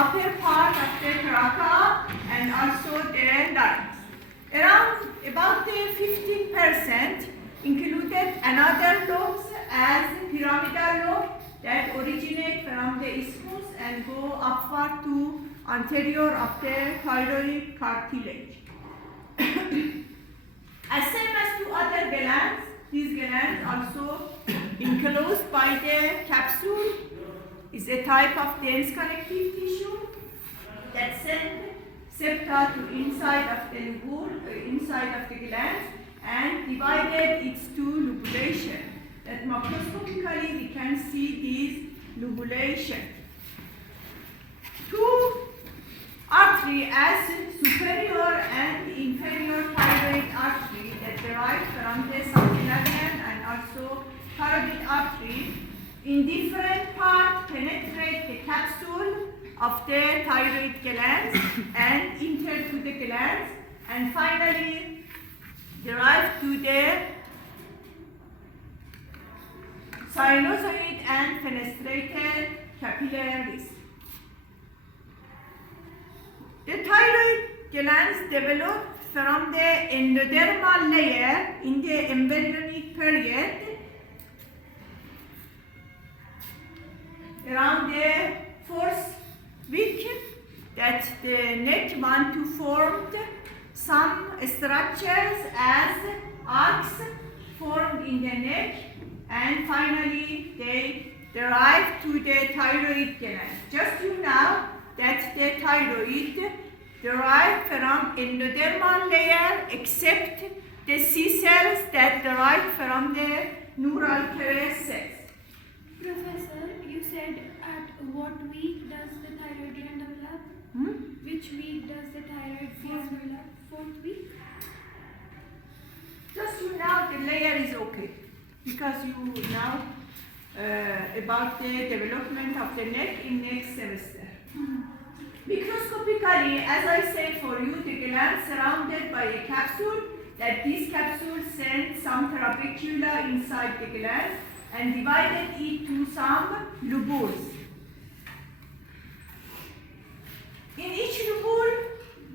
upper part of the trachea and also the larynx. Around about the 15% included another lobes as pyramidal lobe that originate from the isthmus and go upward to anterior of the thyroid cartilage. As same as two other glands, these glands also enclosed by the capsule is a type of dense connective tissue that send septa to inside of the lobule, inside of the glands, and divided its two lobulation. That macroscopically we can see these lobulation. Two artery as superior and inferior thyroid artery that derive from the subclavian and also thyroid artery in different parts penetrate the capsule of the thyroid glands and enter to the glands and finally derive to the sinusoid and fenestrated capillaries. The thyroid glands develop from the endodermal layer in the embryonic period around the 4th week that the neck want to form some structures as arcs formed in the neck and finally they derive to the thyroid gland. Just you know that the thyroid derive from endodermal layer except the C cells that derive from the neural crest cells. Professor, you said at what week does the thyroid gland develop? Which week does the thyroid gland develop? 4th week? Just you know the layer is okay because you know about the development of the neck in next semester. Microscopically, as I said for you, the gland surrounded by a capsule, that this capsule sends some trabecula inside the gland and divided it to some lobules. In each lobule,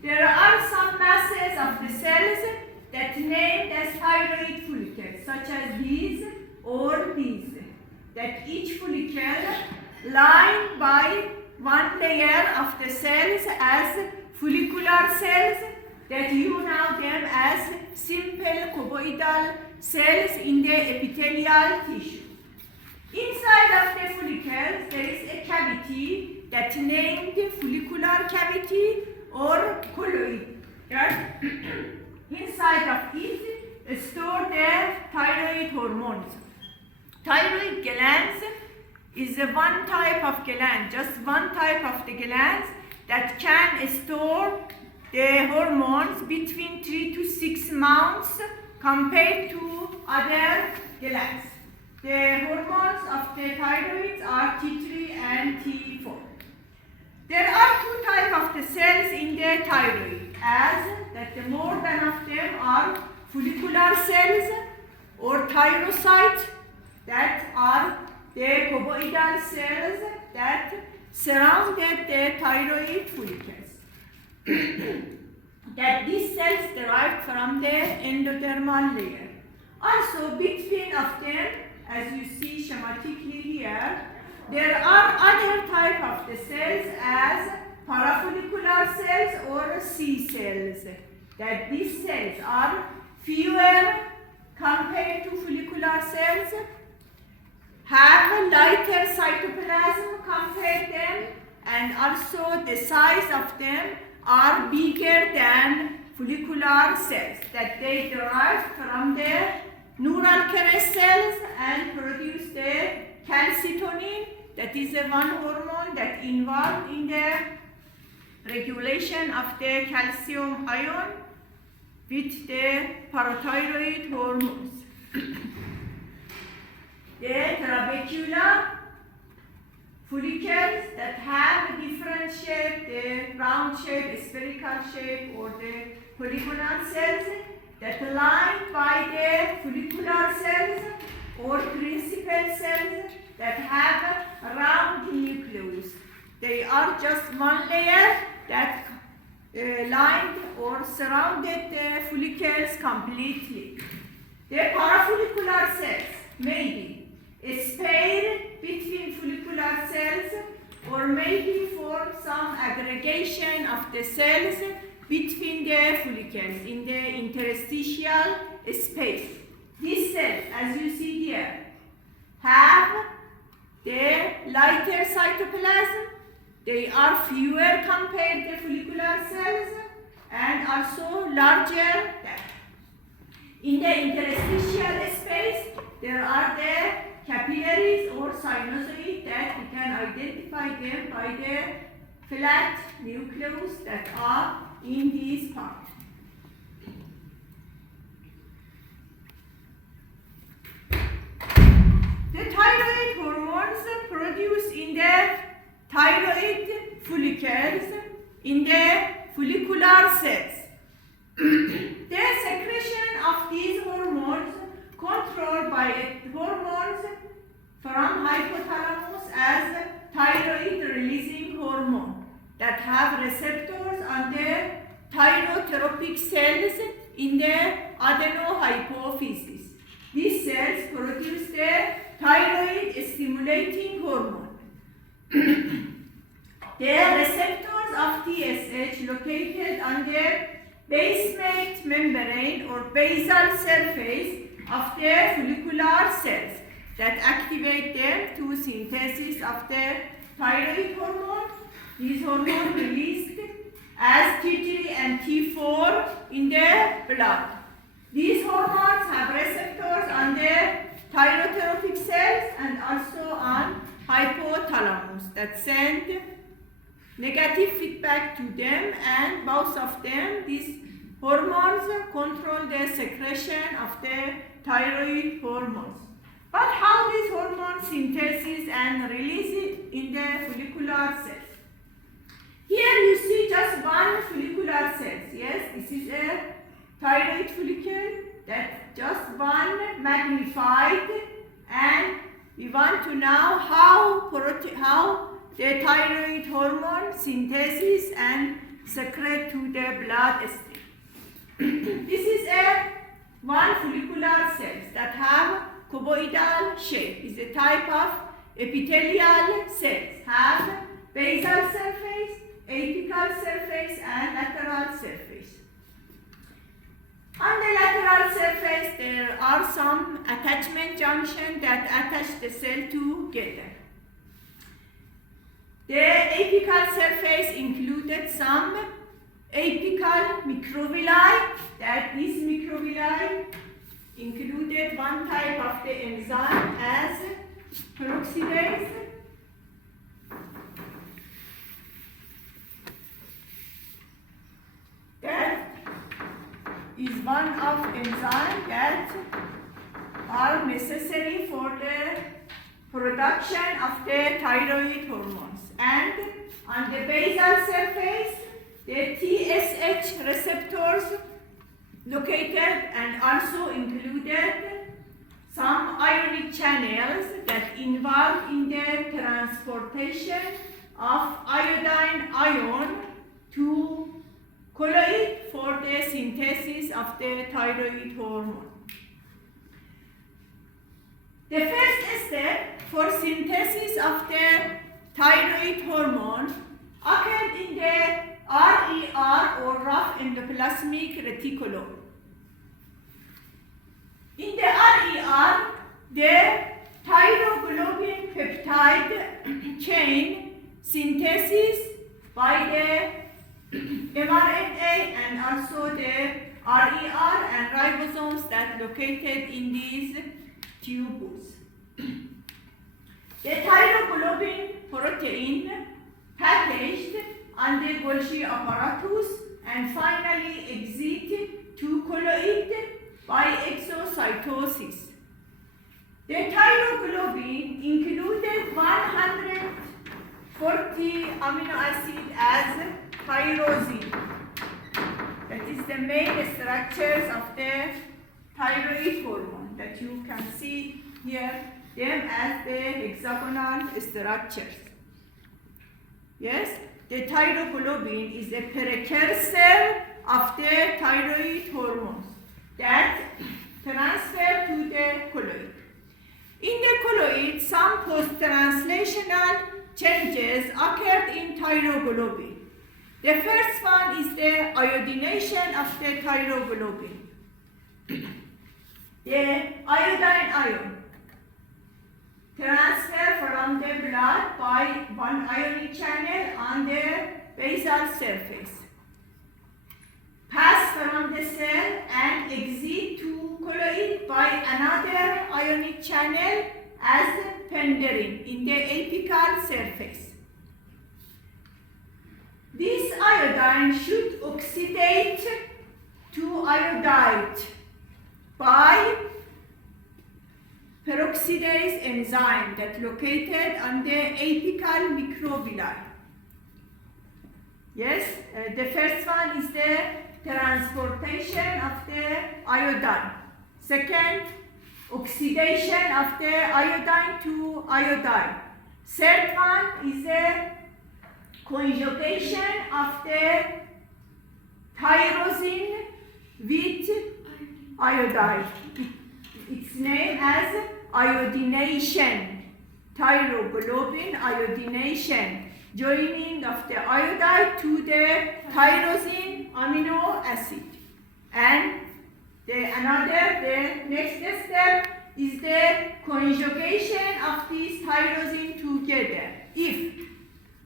there are some masses of the cells that named as thyroid follicles, such as these or these, that each follicle lined by one layer of the cells as follicular cells that you know them as simple cuboidal cells in the epithelial tissue. Inside of the follicles there is a cavity that named follicular cavity or colloid. Right? Inside of it store the thyroid hormones. Thyroid glands is one type of gland, just one type of the glands that can store the hormones between 3 to 6 months compared to other glands. The hormones of the thyroid are T3 and T4. There are two types of the cells in the thyroid, as that the more than of them are follicular cells or thyrocytes that are the cuboidal cells that surrounded the thyroid follicles. That these cells derived from the endodermal layer. Also between of them, as you see schematically here, there are other type of the cells as parafollicular cells or C cells. That these cells are fewer compared to follicular cells, have a lighter cytoplasm compared to them, and also the size of them are bigger than follicular cells, that they derive from the neural crest cells and produce the calcitonin, that is the one hormone that involved in the regulation of the calcium ion with the parathyroid hormones. The trabecula follicles that have a different shape, the round shape, spherical shape, or the polygonal cells that are lined by the follicular cells or principal cells that have a round nucleus. They are just one layer that lined or surrounded the follicles completely. The parafollicular cells may be a spare between follicular cells or maybe form some aggregation of the cells between the follicles in the interstitial space. These cells, as you see here, have the lighter cytoplasm. They are fewer compared to follicular cells and also larger. In the interstitial space, there are the capillaries or sinusoids that we can identify them by the flat nucleus that are in this part. The thyroid hormones produced in the thyroid follicles in the follicular cells. The secretion of these hormones controlled by hormones from hypothalamus as thyroid releasing hormone that have receptors on the thyrotropic cells in the adenohypophysis. These cells produce the thyroid stimulating hormone. The receptors of TSH located on the basement membrane or basal surface of the follicular cells that activate them to synthesis of the thyroid hormone. These hormones released as T3 and T4 in the blood. These hormones have receptors on the thyrotropic cells and also on hypothalamus that send negative feedback to them, and both of them, these hormones control the secretion of the thyroid hormones. But how these hormones synthesis and release it in the follicular cells? Here you see just one follicular cells. Yes, this is a thyroid follicle that just one magnified, and we want to know how the thyroid hormone synthesis and secrete to the blood stream. This is a one follicular cells that have cuboidal shape. Is a type of epithelial cells. Have basal surface, apical surface, and lateral surface. On the lateral surface, there are some attachment junctions that attach the cell together. The apical surface included some apical microvilli, that these microvilli included one type of the enzyme as peroxidase. That is one of enzymes that are necessary for the production of the thyroid hormones. And on the basal surface, the TSH receptors located and also included some ionic channels that involved in the transportation of iodine ion to colloid for the synthesis of the thyroid hormone. The first step for synthesis of the thyroid hormone occurred in the RER or rough endoplasmic reticulum. In the RER, the thyroglobin peptide chain synthesis by the mRNA and also the RER and ribosomes that located in these tubules. The thyroglobin protein packaged on the Golgi apparatus and finally exit to colloid by exocytosis. The thyroglobin included 140 amino acids as tyrosine. That is the main structures of the thyroid hormone that you can see here them as the hexagonal structures. Yes, the thyroglobulin is a precursor of the thyroid hormones that transfer to the colloid. In the colloid, some post-translational changes occurred in thyroglobulin. The first one is the iodination of the thyroglobulin. The iodine ion transfer from the blood by one ionic channel on the basal surface, pass from the cell and exit to colloid by another ionic channel as pendering in the apical surface. This iodine should oxidate to iodide by peroxidase enzyme that located on the apical microvilli. Yes, the first one is the transportation of the iodine. Second, oxidation of the iodine to iodide. Third one is the conjugation of the tyrosine with iodide. Its name as iodination, thyroglobulin iodination, joining of the iodide to the tyrosine amino acid. And the next step is the conjugation of these tyrosine together. If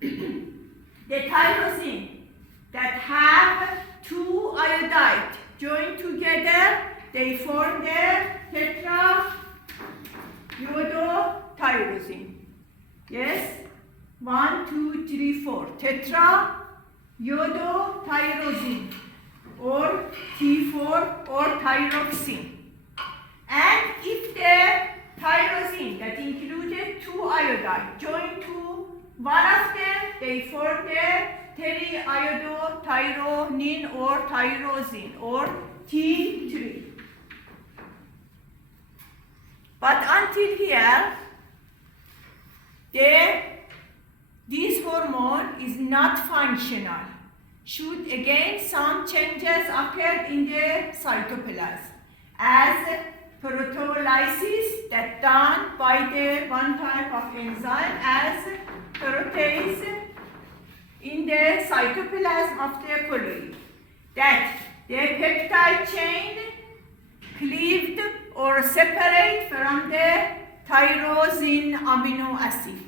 the tyrosine that have two iodide joined together, they form the tetraiodotyrosine. Yes? 1, 2, 3, 4. Tetraiodotyrosine or T4 or thyroxine. And if the tyrosine that included two iodide join to one of them, they form the teriiodotyronine or tyrosine or T3. But until here, this hormone is not functional. Should again some changes occur in the cytoplasm as proteolysis that done by the one type of enzyme as protease in the cytoplasm of the colloid, that the peptide chain cleaved or separate from the tyrosine amino acid.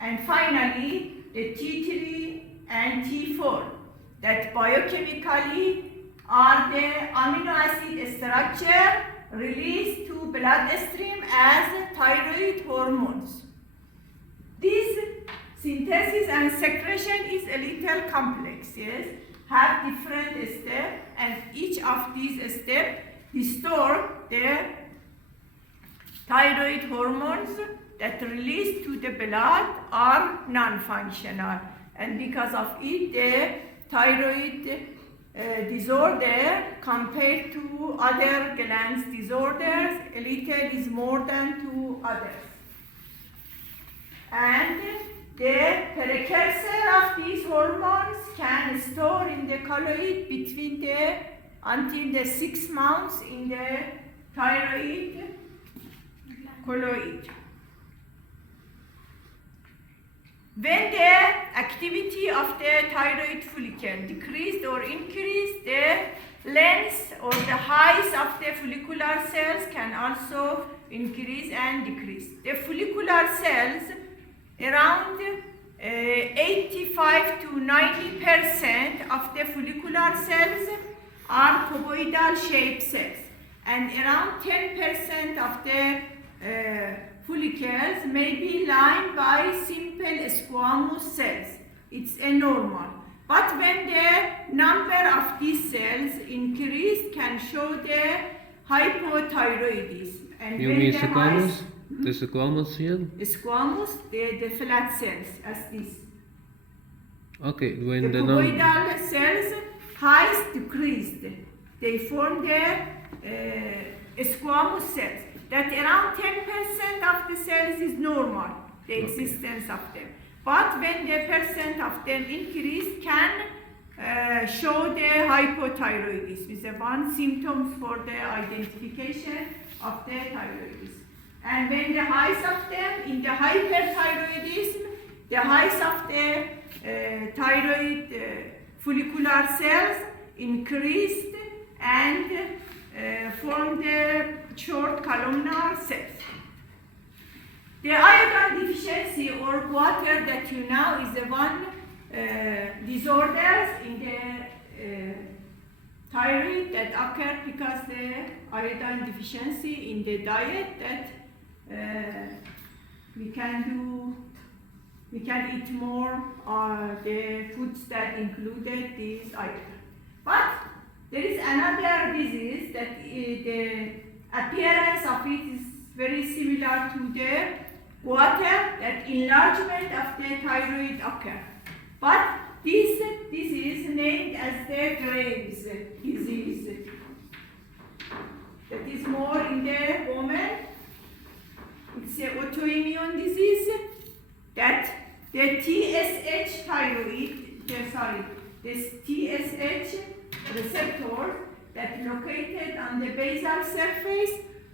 And finally, the T3 and T4 that biochemically are the amino acid structure released to bloodstream as thyroid hormones. This synthesis and secretion is a little complex, yes, have different steps, and each of these steps restore the thyroid hormones that released to the blood are non-functional, and because of it the thyroid disorder compared to other glands disorders a little is more than to others. And the precursor of these hormones can store in the colloid between until the 6 months in the thyroid colloid. When the activity of the thyroid follicle decreased or increased, the length or the height of the follicular cells can also increase and decrease. The follicular cells, around 85 to 90% of the follicular cells are cuboidal shaped cells, and around 10% of the follicles may be lined by simple squamous cells. It's a normal. But when the number of these cells increase, can show the hypothyroidism. And You mean squamous? The squamous cell? Squamous, the flat cells, as this. Okay, when The cuboidal cells height decreased. They form the squamous cells. That around 10% of the cells is normal, the existence of them. But when the percent of them increase, can show the hypothyroidism. Is one symptom for the identification of the thyroidism. And when the highs of them in the hyperthyroidism, the highs of the thyroid follicular cells increased and form the short columnar cells. The iodine deficiency or water that you know is the one disorders in the thyroid that occur because the iodine deficiency in the diet that we can eat more the foods that included this iodine. But there is another disease that the appearance of it is very similar to the water, that enlargement of the thyroid occur. But this disease named as the Graves disease. That is more in the woman. It's an autoimmune disease that the TSH thyroid, this TSH receptor that located on the basal surface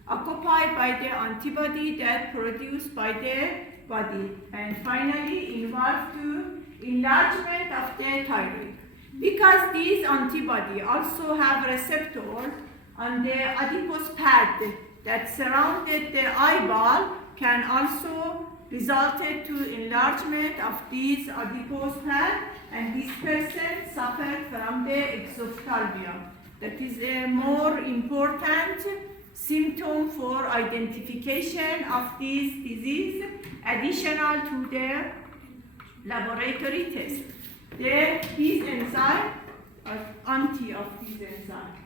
occupied by the antibody that produced by the body and finally involved to enlargement of the thyroid. Because these antibody also have receptors on the adipose pad that surrounded the eyeball can also result to enlargement of these adipose pad, and this person suffered from the exophthalmia. That is a more important symptom for identification of this disease, additional to the laboratory test. These enzymes are anti of these enzymes.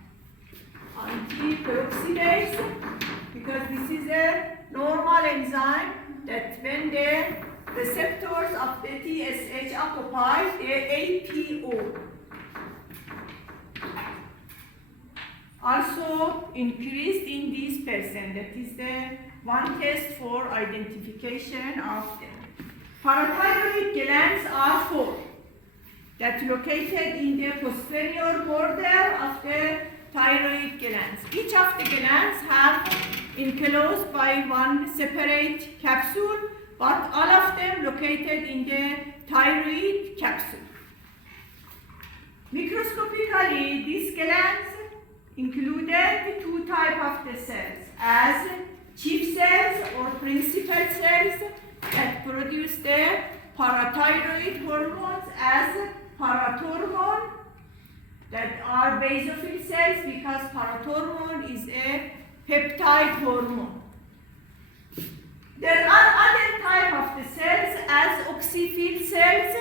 Anti-peroxidase, because this is a normal enzyme that when the receptors of the TSH occupy the APO. Also increased in this person. That is the one test for identification of them. Parathyroid glands are four that located in the posterior border of the thyroid glands. Each of the glands have enclosed by one separate capsule, but all of them located in the thyroid capsule. Microscopically, these glands included two types of the cells, as chief cells or principal cells that produce the parathyroid hormones, as parathormone, that are basophil cells because parathormone is a peptide hormone. There are other types of the cells as oxyphil cells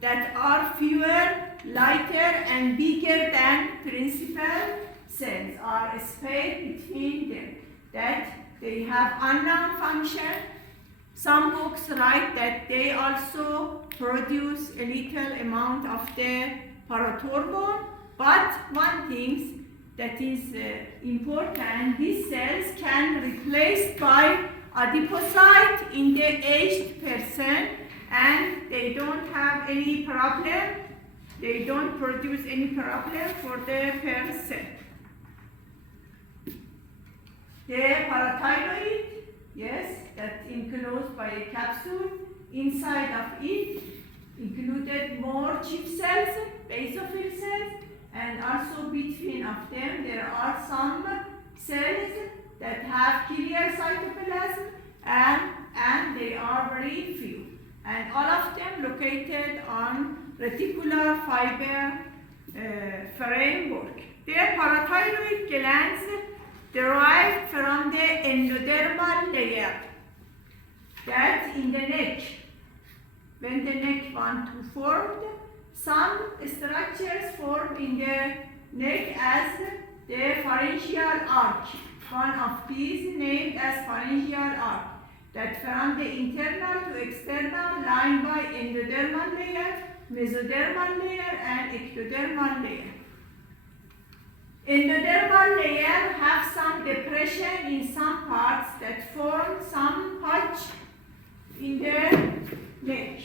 that are fewer, lighter and bigger than principal cells, are spaced between them, that they have unknown function. Some books write that they also produce a little amount of the parathormone, but one thing that is important, these cells can be replaced by adipocyte in the aged person, and they don't have any problem, they don't produce any problem for the person. The parathyroid, yes, that's enclosed by a capsule. Inside of it included more chief cells, basophil cells, and also between of them there are some cells that have clear cytoplasm, and they are very few. And all of them located on reticular fiber framework. The parathyroid glands derived from the endodermal layer that in the neck. When the neck wants to form, some structures form in the neck as the pharyngeal arch. One of these named as pharyngeal arch, that from the internal to external line by endodermal layer, mesodermal layer and ectodermal layer. Endodermal layer have some depression in some parts that form some patch in the neck.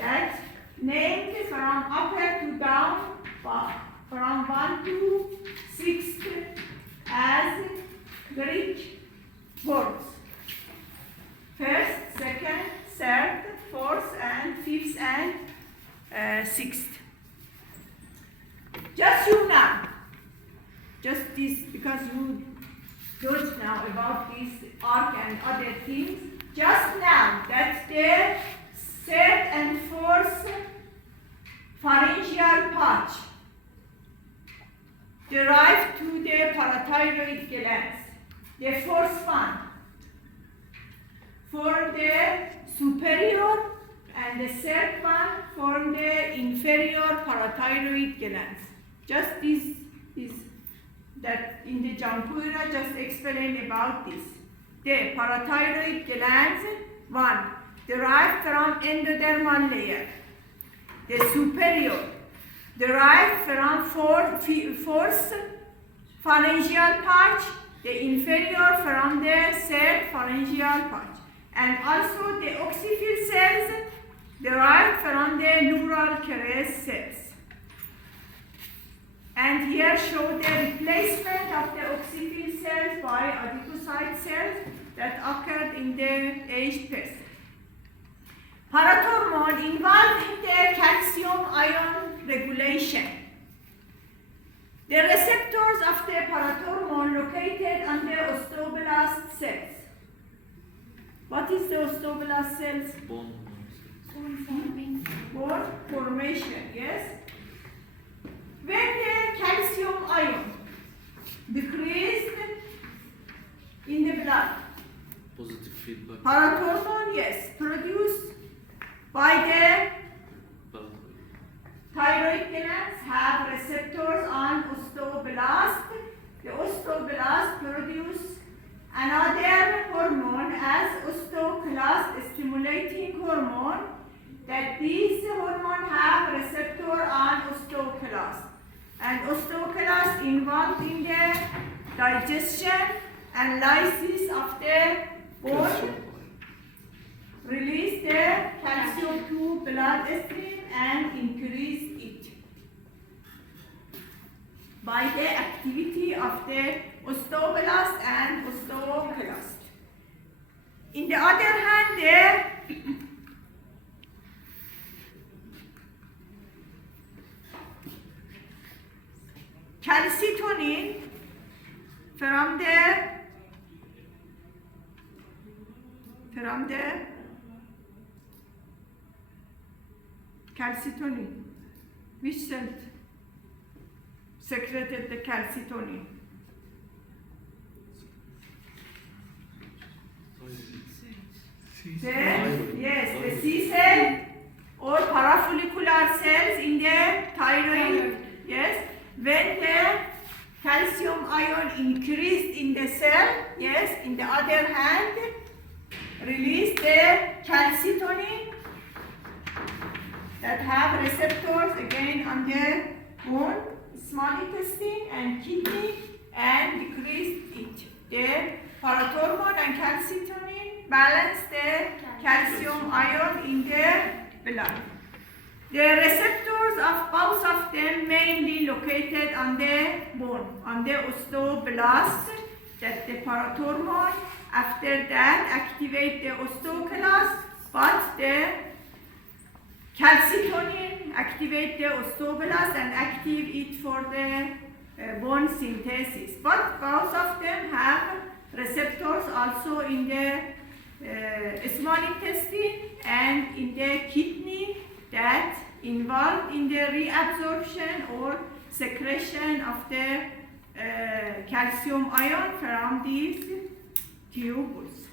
that named from upper to down, from 1 to 6 as Greek words. First, second, third, fourth, and fifth, and sixth. Just you now. Just this, because you don't know about this arc and other things. Just now that the third and fourth pharyngeal pouch derived to the parathyroid glands. The fourth one form the superior and the third one form the inferior parathyroid glands. Just this that in the Jampura just explain about this. The parathyroid glands, one, derived from endodermal layer. The superior, derived from fourth pharyngeal pouch. The inferior from the third pharyngeal pouch. And also the oxyphil cells derived from the neural crest cells. And here show the replacement of the oxyphil cells by adipocyte cells that occurred in the aged person. Parathormone involved in the calcium ion regulation. The receptors of the parathormone located on the osteoblast cells. What is the osteoblast cells? Bone. Bone formation, yes. When the calcium ion decreased in the blood, Positive feedback. parathormone, yes, produced by the thyroid glands have receptors on osteoblast. The osteoblast produce another hormone as osteoclast stimulating hormone. That these hormone have receptor on osteoclast. And osteoclast involved in the digestion and lysis of the bone, release the calcium to bloodstream and increase it by the activity of the osteoblast and osteoclast. In the other hand, the calcitonin from the calcitonin, which cell secreted the calcitonin? The C cell or parafollicular cells in the thyroid. Yes, when the calcium ion increased in the cell, yes, in the other hand, release the calcitonin that have receptors again on the bone, small intestine and kidney, and decrease it. The parathormone and calcitonin balance the calcium ion in the blood. The receptors of both of them mainly located on the bone, on the osteoblast, that the parathormone after that activate the osteoclast, but the calcitonin activate the osteoblast and active it for the bone synthesis. But both of them have receptors also in the small intestine and in the kidney that involved in the reabsorption or secretion of the calcium ion from these tubules.